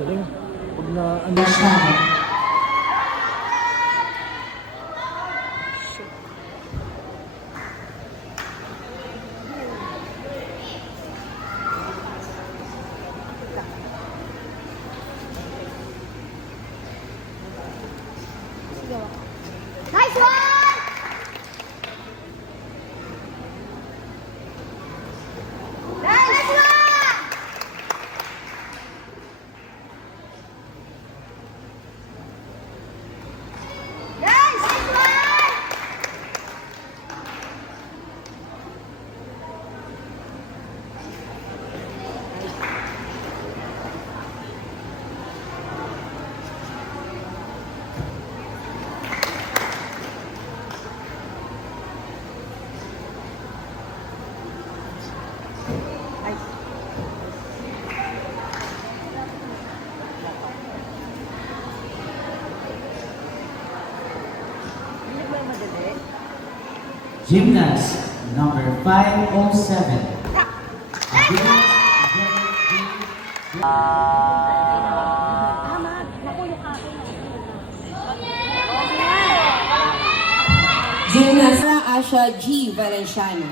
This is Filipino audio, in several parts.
Galing. Pag na ano siya. Nice one! Nice one! Nice one! Gymnast number 507. Gymnast Asha G. Valenciano.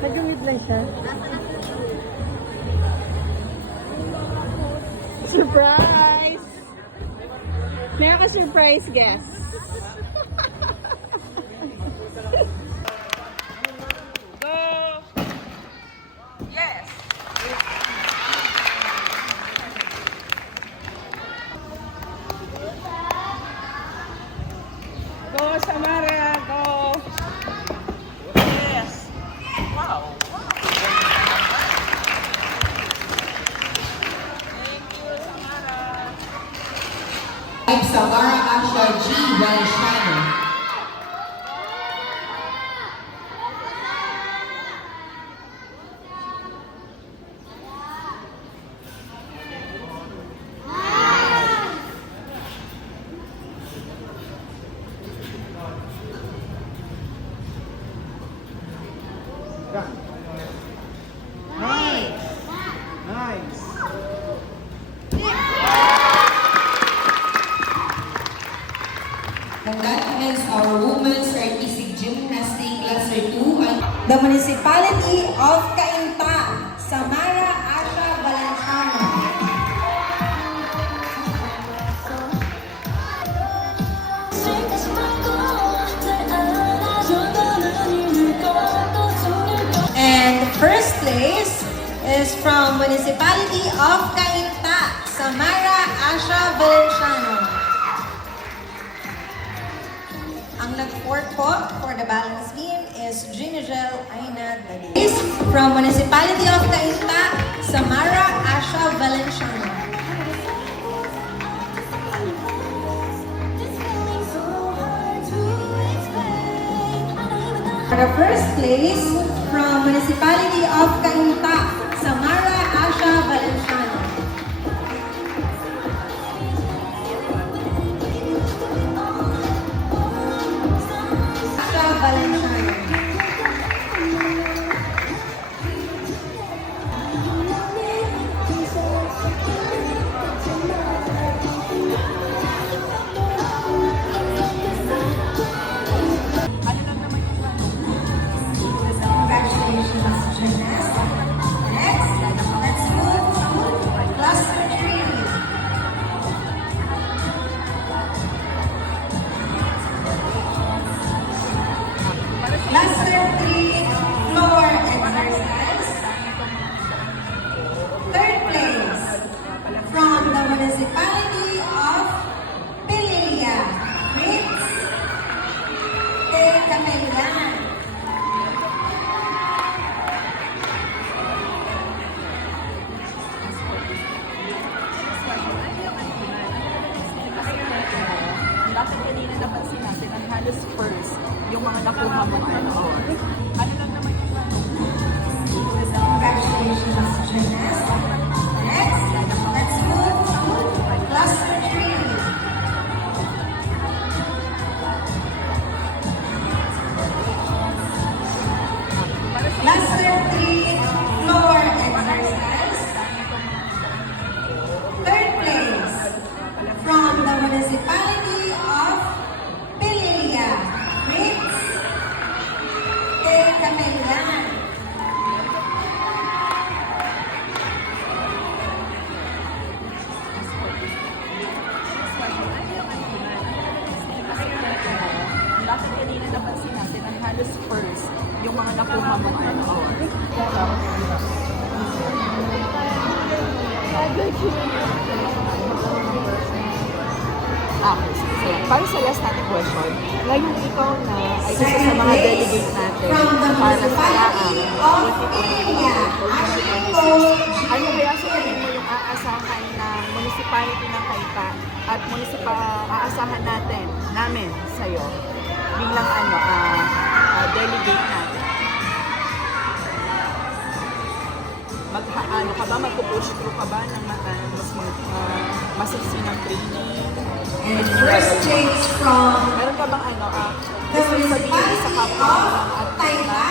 Nag-umid lang siya. Surprise! Meron ka surprise guest. Go! Yes! Go, Samara! Go! Yes! Wow! Samara Asha G. Valenciano. Nice! Nice! And that ends our Women's Artistic Gymnastic Cluster 2 at the Municipality of Cainta, Samara Asha Valenciano. And first place is from Municipality of Cainta, Samara Asha Valenciano. po for the balance beam is Ginigel Aina Dadis. From Municipality of Cainta, Samara Asha Valenciano. For the first place, from Municipality of Cainta, Samara Asha Valenciano. Asha Valenciano. Congratulations, Gymnast. Next, let's move to Cluster 3. Cluster 3, floor exercise. Third place, from the Municipality of Pililla, Prince de Capellan. Bakit kanina napansin natin ang halos first, yung mga nakuha mo ano lang naman yung Congratulations, Gymnast. Next, let's move to Cluster 3. Cluster 3, floor exercise. Third place, from the Municipality of Pililla, Prince de Capellan. bakit kanina napansin natin ang halos first, yung mga nakuha mo ano Okay, so para sa last natin question, ngayon ikaw na ay isa sa mga delegate natin From the para sa Municipality of Pililla, ano kaya sa tingin mo yung aasahan ng municipality ng Cainta at aasahan namin sa'yo bilang delegate natin? Ano ka ba? Magpo-push through ka ba ng masiksinang training? and first place from Meron ka bang the gusto sabihin sa Municipality kapwa of at Taytay.